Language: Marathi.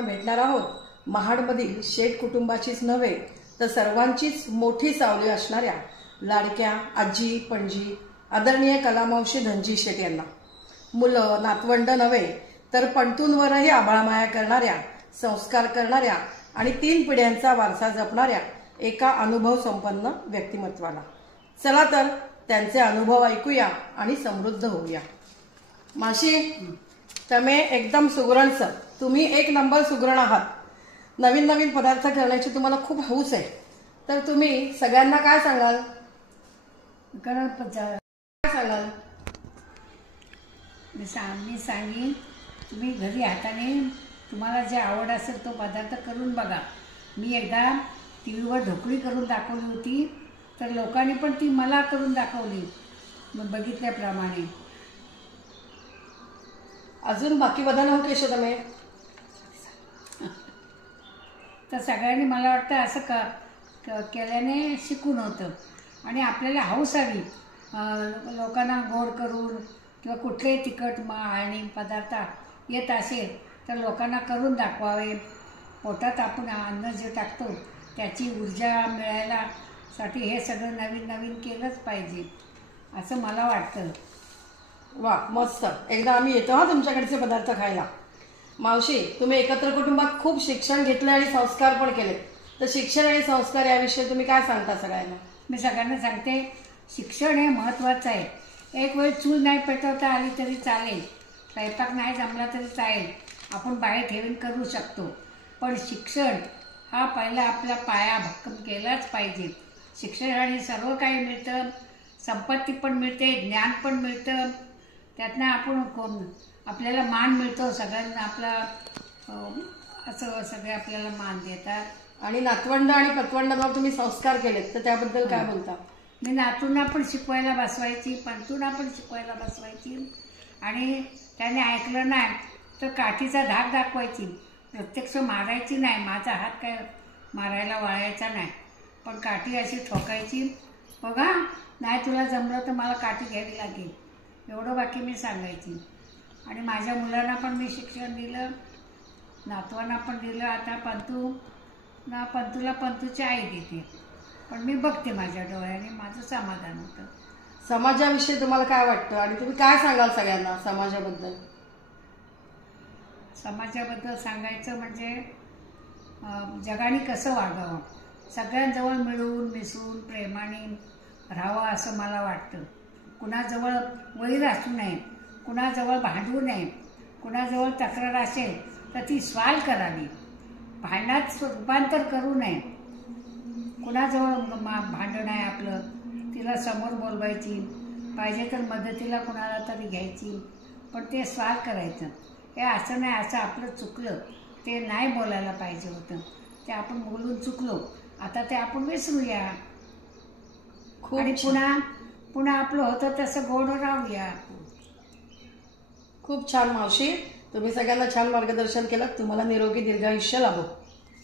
भेटणार आहोत महाडमधील शेठ कुटुंबाचीच नव्हे तर सर्वांचीच मोठी सावली असणाऱ्या लाडक्या आजी पणजी आदरणीय कलामावशी धनजी शेठ यांना। मुलं नातवंड नव्हे तर पणतूंवरही आबाळमाया करणाऱ्या, संस्कार करणाऱ्या आणि 3 पिढ्यांचा वारसा जपणाऱ्या एका अनुभव संपन्न व्यक्तिमत्वाला। चला तर त्यांचे अनुभव ऐकूया आणि समृद्ध होऊया। माशी, तुम्ही एकदम सुगरण सर, तुम्ही एक नंबर सुगरण आहात। नवीन नवीन पदार्थ करण्याची तुम्हाला खूप हौस आहे, तर तुम्ही सगळ्यांना काय सांगाल? काय सांगाल? मी सांगेन, तुम्ही घरी हाताने तुम्हाला जे आवड असेल तो पदार्थ करून बघा। मी एकदा टीव्हीवर ढोकळी करून दाखवली होती, तर लोकांनी पण ती मला करून दाखवली मग बघितल्याप्रमाणे। अजून बाकी बदल हो केशव तुम्ही? तर सगळ्यांनी मला वाटतं असं केल्याने शिकून होतं आणि आपल्याला हौस हवी लोकांना गोड करून किंवा कुठलेही तिखट आणि पदार्थ येत असेल तर लोकांना करून दाखवावे। पोटात आपण अन्न जे टाकतो त्याची ऊर्जा मिळायला साठी हे सगळं नवीन नवीन केलंच पाहिजे असं मला वाटतं। वा, मस्त। एकदा आम्ही येतो हा तुमच्याकडचे पदार्थ खायला। मावशी, तुम्ही एकत्र कुटुंबात खूप शिक्षण घेतले आणि संस्कार पण केले, तर शिक्षण आणि संस्कार याविषयी तुम्ही काय सांगता सगळ्यांना? मी सगळ्यांना सांगते, शिक्षण हे महत्त्वाचं आहे। एक वेळ चूल नाही पेटवता आली तरी चालेल, स्वयंपाक नाही जमला तरी चालेल, आपण बाहेर ठेवून करू शकतो, पण शिक्षण हा पहिला आपला पाया भक्कम केलाच पाहिजे। शिक्षणाने सर्व काही मिळतं, संपत्ती पण मिळते, ज्ञान पण मिळतं, त्यातनं आपल्याला मान मिळतो, सगळ्यांना आपला असं सगळे आपल्याला मान देतात। आणि नातवंड आणि पतवंडांना तुम्ही संस्कार केलेत, तर त्याबद्दल काय बोलता? मी नातूंना पण शिकवायला बसवायची, पणतूंना पण शिकवायला बसवायची आणि त्याने ऐकलं नाही तर काठीचा धाक दाखवायची, प्रत्यक्ष मारायची नाही, माझा हात काय मारायला वळायचा नाही, पण काठी अशी ठोकायची, बघा नाही तुला जमलं तर मला काठी घ्यावी लागेल, एवढं बाकी मी सांगायची। आणि माझ्या मुलांना पण मी शिक्षण दिलं, नातवांना पण दिलं। आता पंतूला पंतूची आई देते, पण मी बघते माझ्या डोळ्याने, माझं समाधान होतं। समाजाविषयी तुम्हाला काय वाटतं आणि तुम्ही काय सांगाल सगळ्यांना समाजाबद्दल? समाजाबद्दल सांगायचं म्हणजे जगाने कसं वागावं, सगळ्यांजवळ मिळून मिसळून प्रेमाने राहावं असं मला वाटतं। कुणाजवळ वैर असू नये, कुणाजवळ भांडू नये, कुणाजवळ तक्रार असेल तर ती सॉल्व्ह करावी, भांडणात रूपांतर करू नये। कुणाजवळ भांडण आहे आपलं, तिला समोर बोलवायची, पाहिजे तर मदतीला कुणाला तरी घ्यायची, पण ते सॉल्व्ह करायचं। हे असं नाही, असं आपलं चुकलं, ते नाही बोलायला पाहिजे होतं, ते आपण बोलून चुकलो, आता ते आपण विसरूया आणि पुन्हा आपलं होतं तसं गोड राहूया। खूप छान मावशी, तुम्ही सगळ्यांना छान मार्गदर्शन केलं। तुम्हाला निरोगी दीर्घायुष्य लाभो।